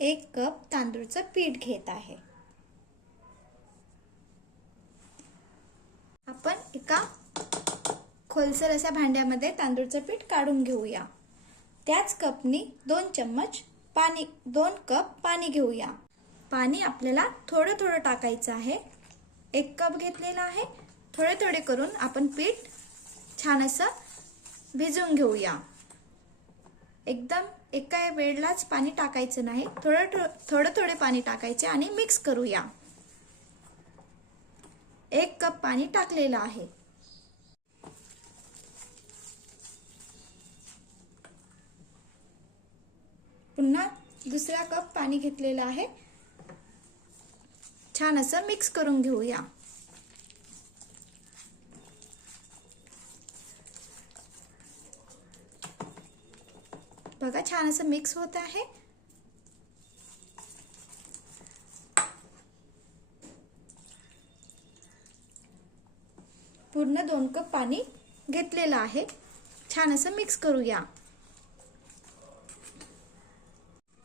1 cup तांदूळचं पीठ घेत आहे. आपण एका खोलसर अशा भांड्यामध्ये तांदूळचं पीठ काढून घेऊया. त्याच कपनी 2 कप पाणी घेऊया. पाणी आपल्याला थोडं थोडं टाकायचं आहे. 1 कप घेतलेला आहे. थोडे थोडे करून आपण पीठ छान असं भिजवून घेऊया. एकदम एका वेळेलाच पाणी टाकायचं नाही. थोडं थोडे पाणी टाकायचे आणि मिक्स करूया. 1 कप पाणी टाकलेलं आहे. पुन्हा दुसरा कप पाणी घेतलेलं आहे. छान असं मिक्स करून घेऊया. बघा छान असं मिक्स होत आहे. पूर्ण 2 कप पाणी घेतलेलं आहे. छान असं मिक्स करूया.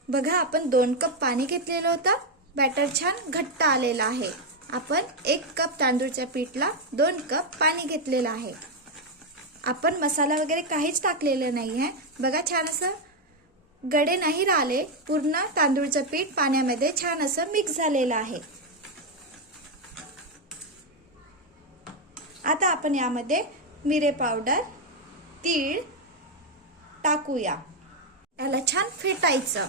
बघा आपण 2 कप पाणी घेतलेलं होतं. बॅटर छान घट्ट आलेलं आहे. आपण 1 कप तांदूळच्या पीठला 2 कप पाणी घेतलेलं आहे. आपण मसाला वगैरे काहीच टाकलेलं नाही आहे. बघा छान असं गडे नाही राहिले. पूर्ण तांदूळचं पीठ पाण्यामध्ये छान असं मिक्स झालेलं आहे. आता आपण यामध्ये मिरे पावडर, तीळ टाकूया. याला छान फेटायचं.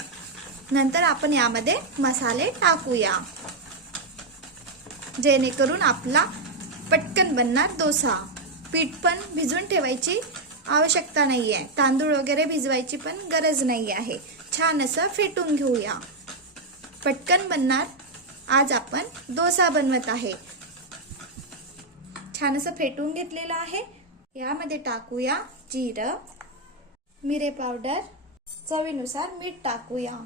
नंतर आपण यामध्ये मसाले टाकूया, जेणेकरून आपला पटकन बनणार डोसा. पीठ पण भिजवून ठेवायची आवश्यकता नाहीये. तांदूळ वगैरे भिजवायची पण गरज नाही आहे. छान असं फेटून घेऊया. पटकन बनणार. आज आपण डोसा बनवत आहे. छान असं फेटून घेतलेलं आहे. यामध्ये टाकूया जिरं, मिरे पावडर, चवीनुसार मीठ टाकूया.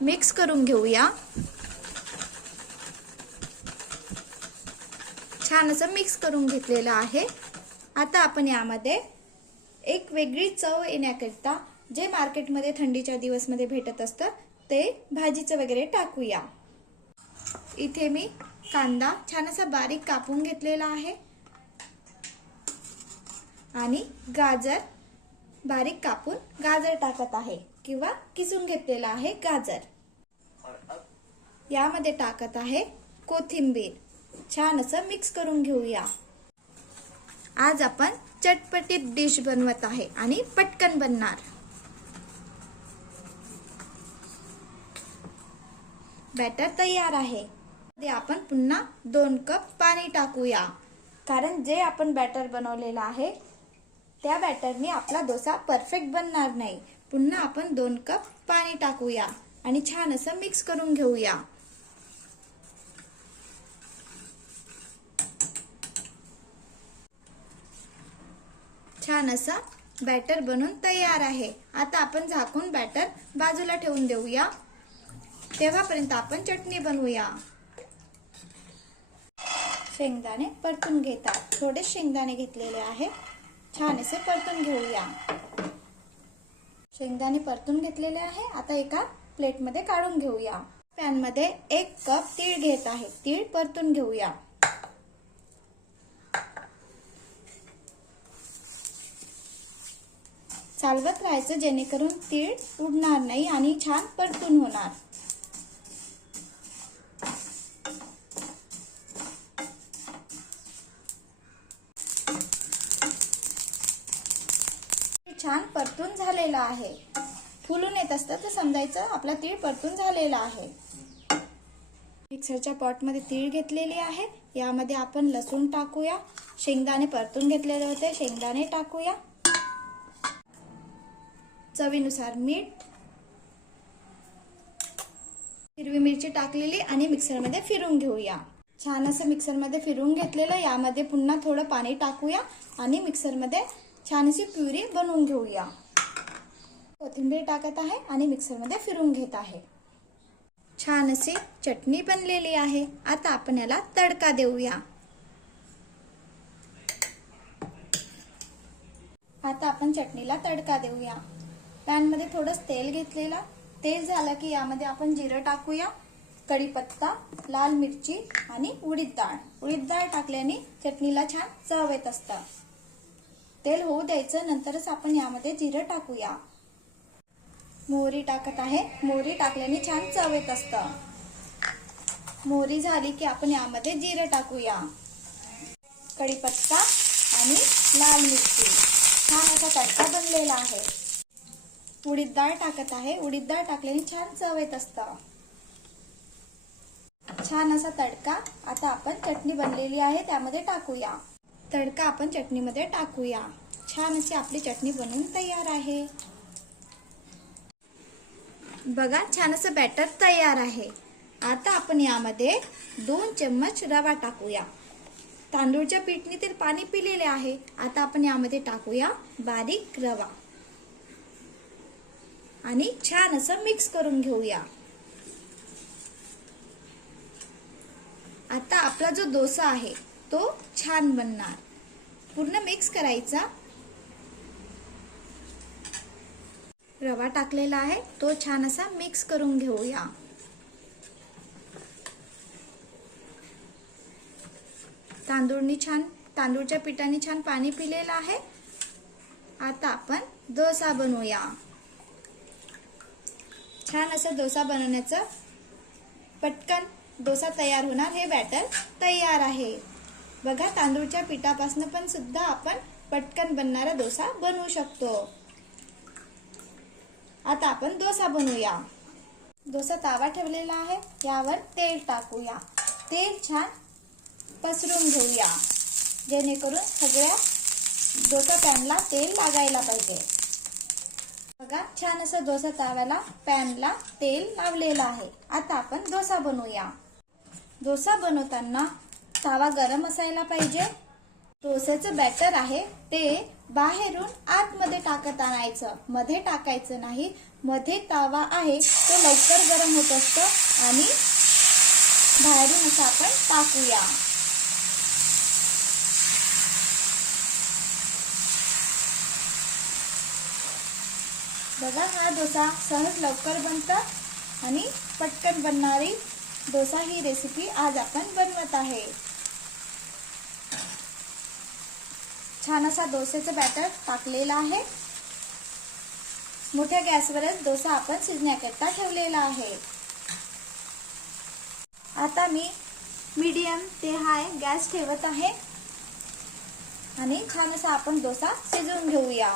मिक्स करून घेऊया. छान असं मिक्स करून घेतलेलं आहे. आता आपण यामध्ये एक वेगळी चव येण्याकरिता जे मार्केटमध्ये थंडीच्या दिवसमध्ये भेटत असतं ते भाजीचं वगैरे टाकूया. इथे मी कांदा छान असा बारीक कापून घेतलेला आहे आणि गाजर बारीक कापून गाजर टाकत आहे किंवा किसून घेतलेला आहे गाजर. यामध्ये टाकत आहे कोथिंबीर. छान असं मिक्स करून घेऊया. आज आपण चटपटीत डिश बनवत आहे आणि पटकन बनणार. बॅटर तयार आहे. आपण पुन्हा 2 कप पाणी टाकूया. कारण जे आपण बॅटर बनवलेलं आहे त्या बॅटरने आपला डोसा परफेक्ट बनणार नाही. पुन्हा आपण 2 कप पाणी टाकूया आणि छान असं मिक्स करून घेऊया. छान असं बॅटर बनून तयार आहे. आता आपण झाकून बॅटर बाजूला ठेवून देऊया. तेव्हापर्यंत आपण चटणी बनवूया. शेंगदाणे परतून घेतात. थोडे शेंगदाणे घेतलेले आहे. छान असे परतून घेऊया. शेंगदाणे परतून घेतलेले आहे. आता एका प्लेटमध्ये काढून घेऊया. पॅन मध्ये 1 कप तीळ घेत आहे. तीळ परतून घेऊया. चालवत राहायचं जेणेकरून तीळ उडणार नाही आणि छान परतून होणार. छान परतून झालेला आहे. फुलून येत असतं तर समजायचं आपला तीळ परतून झालेला आहे. मिक्सरच्या पॉट मध्ये तीळ घेतलेले आहे. यामध्ये आपण लसूण टाकूया. शेंगदाणे परतून घेतलेले होते. शेंगदाणे टाकूया. चवीनुसार मीठ, हिरवी मिरची टाकलेली आणि मिक्सर मध्ये फिरून घेऊया. छान असं मिक्सर मध्ये फिरून घेतलेलं. यामध्ये पुन्हा थोडं पाणी टाकूया आणि मिक्सर मध्ये छान अशी प्युरी बनवून घेऊया. कोथिंबीर टाकत आहे आणि मिक्सर मध्ये फिरून घेत आहे. छान अशी चटणी बनलेली आहे. आता आपण याला तडका देऊया. आता आपण चटणीला तडका देऊया. पॅनमध्ये थोडं तेल घेतलेलं. तेल झालं की यामध्ये आपण जिरं टाकूया, कढीपत्ता, लाल मिरची आणि उडीद डाळ. उडीद डाळ टाकल्याने चटणीला छान चव येत असतं. तेल होऊ द्यायचं, नंतरच आपण यामध्ये जिरं टाकूया. मोहरी टाकत आहे. मोहरी टाकल्याने छान चव येत असतं. मोहरी झाली की आपण यामध्ये जिरं टाकूया, कढीपत्ता आणि लाल मिरची. छान असा तडका बनलेला आहे. उडीद डाळ टाकत आहे. उडीद डाळ टाकल्याने छान चव येत असतं. छान असा तडका आता आपण चटणी बनलेली आहे त्यामध्ये टाकूया. तडका आपण चटणीमध्ये टाकूया. छान अशी आपली चटणी बनवून तयार आहे. बघा, छान असं बॅटर तयार आहे. आता आपण यामध्ये 2 चम्मच रवा टाकूया. तांदूळच्या पिठीने ते पाणी पिलेले आहे. आता आपण यामध्ये टाकूया बारीक रवा आणि छान असं मिक्स करून घेऊया. आता आपला जो डोसा आहे तो छान बनणार. पूर्ण मिक्स करायचा. रवा टाकलेला आहे तो छान असा मिक्स करून घेऊया. तांदूळच्या पिठाने छान पाणी पिलेलं आहे. आता आपण डोसा बनवूया. छान असं डोसा बनवण्याचं पटकन डोसा तयार होणार. हे बॅटर तयार आहे. बघा, तांदूळच्या पिठापासून पण सुद्धा आपण पटकन बनणारा डोसा बनवू शकतो. आता आपण डोसा बनवूया. डोसा तवा ठेवलेला आहे. यावर तेल टाकूया. तेल छान पसरून घेऊया, जेणेकरून सगळ्या डोसा पॅनला तेल लागायला पाहिजे. बघा, छान असं डोसा तव्याला पॅनला तेल लावलेलं आहे. आता आपण डोसा बनवूया. डोसा बनवताना तवा गरम असायला पाहिजे. डोस्याचं बॅटर आहे ते बाहेरून आतमध्ये टाकत आणायचं, मध्ये टाकायचं नाही. मध्ये तवा आहे तो लवकर गरम होत असतं आणि बाहेरून असं आपण टाकूया. बघा, हा डोसा सहज लवकर बनतात आणि पटकन बनणारी डोसा ही रेसिपी आज आपण बनवत आहे. छान असा डोस्याचं बॅटर टाकलेला आहे. मोठ्या गॅसवरच डोसा आपण शिजण्याकरता ठेवलेला आहे. आता मी मीडियम ते हाय गॅस ठेवत आहे आणि छान असा आपण डोसा शिजवून घेऊया.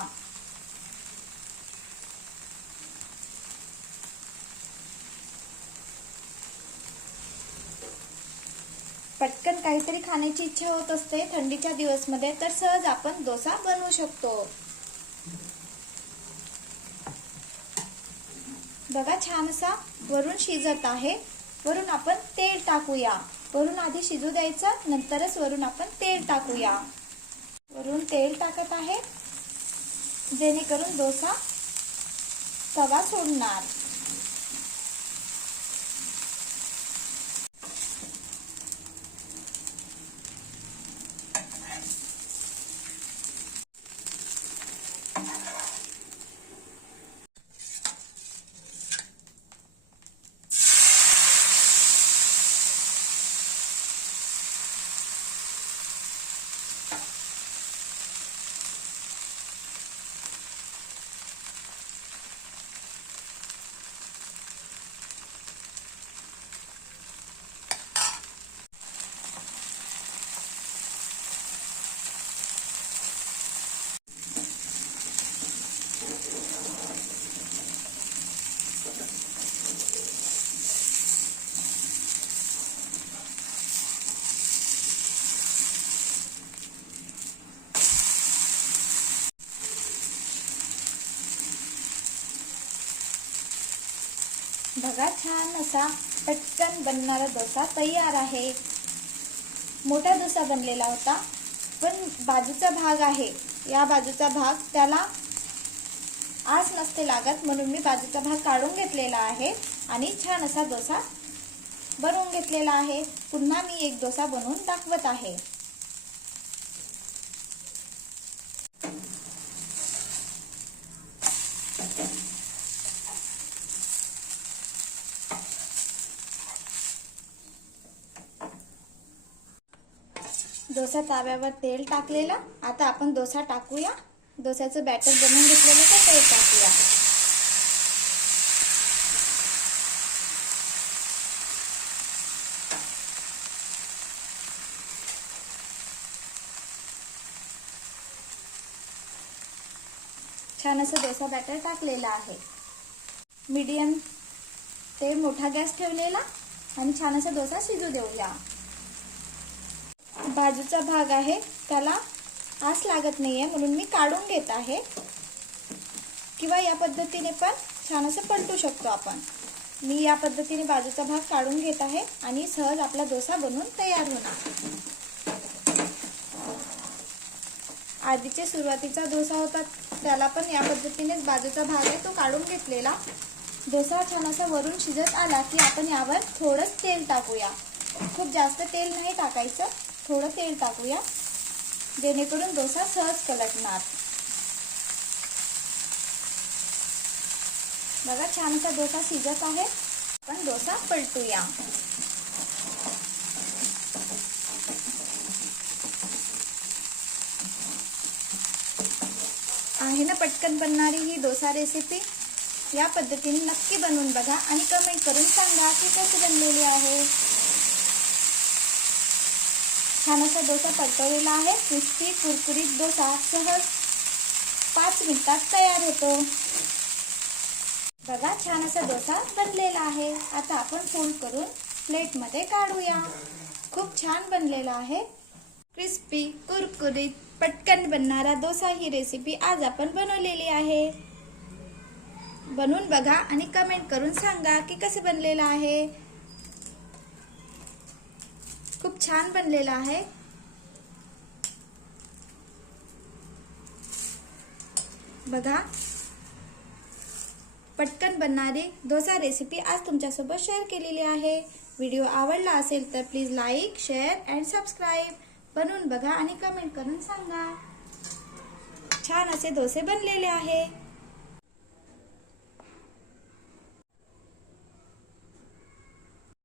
पटकन काहीतरी खाण्याची इच्छा होत असते थंडीच्या दिवसमध्ये, तर सहज आपण डोसा बनवू शकतो. बघा, छान असा वरून शिजत आहे. वरून आपण तेल टाकूया. वरून आधी शिजू द्यायचं, नंतरच वरून आपण तेल टाकूया. वरून तेल टाकत आहे, जेणेकरून डोसा तवा सोडणार. बघा, छान असा पटकन बनणारा डोसा तयार आहे. मोठा डोसा बनलेला होता, पण बाजूचा भाग आहे, या बाजूचा भाग त्याला आस नसते लागत, म्हणून मी बाजूचा भाग काढून घेतलेला आहे आणि छान असा डोसा बनवून घेतलेला आहे. पुन्हा मी एक डोसा बनवून दाखवत आहे. डोसा तव्यावर तेल टाकलेलं. आता आपण डोसा टाकूया. डोस्याचं बॅटर बनवून घेतलेलं तर ते टाकूया. छान असं डोसा बॅटर टाकलेला आहे. मीडियम ते मोठा गॅस ठेवलेला आणि छान असा डोसा शिजू देऊया. बाजूचा भाग आहे त्याला आस लागत नाहीये म्हणून मी काढून घेत आहे. किंवा या पद्धतीने पण छान असं पलटू शकतो आपण. मी या पद्धतीने बाजूचा भाग काढून घेत आहे आणि सहज आपला डोसा बनवून तयार होणार. आधीचे सुरुवातीचा डोसा होता त्याला पण या पद्धतीनेच बाजूचा भाग आहे तो काढून घेतलेला. डोसा छान असा वरून शिजत आला की आपण यावर थोडं तेल टाकूया. खूप जास्त तेल नाही टाकायचं, थोडं तेल टाकूया जेणेकरून डोसा सहज पलटणार. बघा छान असा डोसा शिजत आहे. आपण डोसा पलटूया. आहे ना पटकन बनणारी ही डोसा रेसिपी. या पद्धतीने नक्की बनवून बघा आणि कमेंट करून सांगा की कशी बनलेली आहे. छान असा डोसा पलटवलेला आहे. क्रिस्पी कुरकुरीत डोसा सहज 5 मिनिटात तयार होतो. बघा छान असा डोसा बनलेला आहे. आता आपण फोल्ड करून प्लेटमध्ये काढूया. खूप छान बनलेला आहे. क्रिस्पी कुरकुरीत पटकन बनणारा डोसा ही रेसिपी आज आपण बनवलेली आहे. बनवून बघा आणि कमेंट करून सांगा की कसं बनलेलं आहे. खूप छान बनलेला आहे. बघा पटकन बनणारी डोसा रेसिपी आज तुमच्यासोबत शेअर केलेली आहे. व्हिडिओ आवडला असेल तर please like, share and subscribe. बनवून बघा आणि कमेंट करून सांगा. छान असे डोसे बनलेले आहे.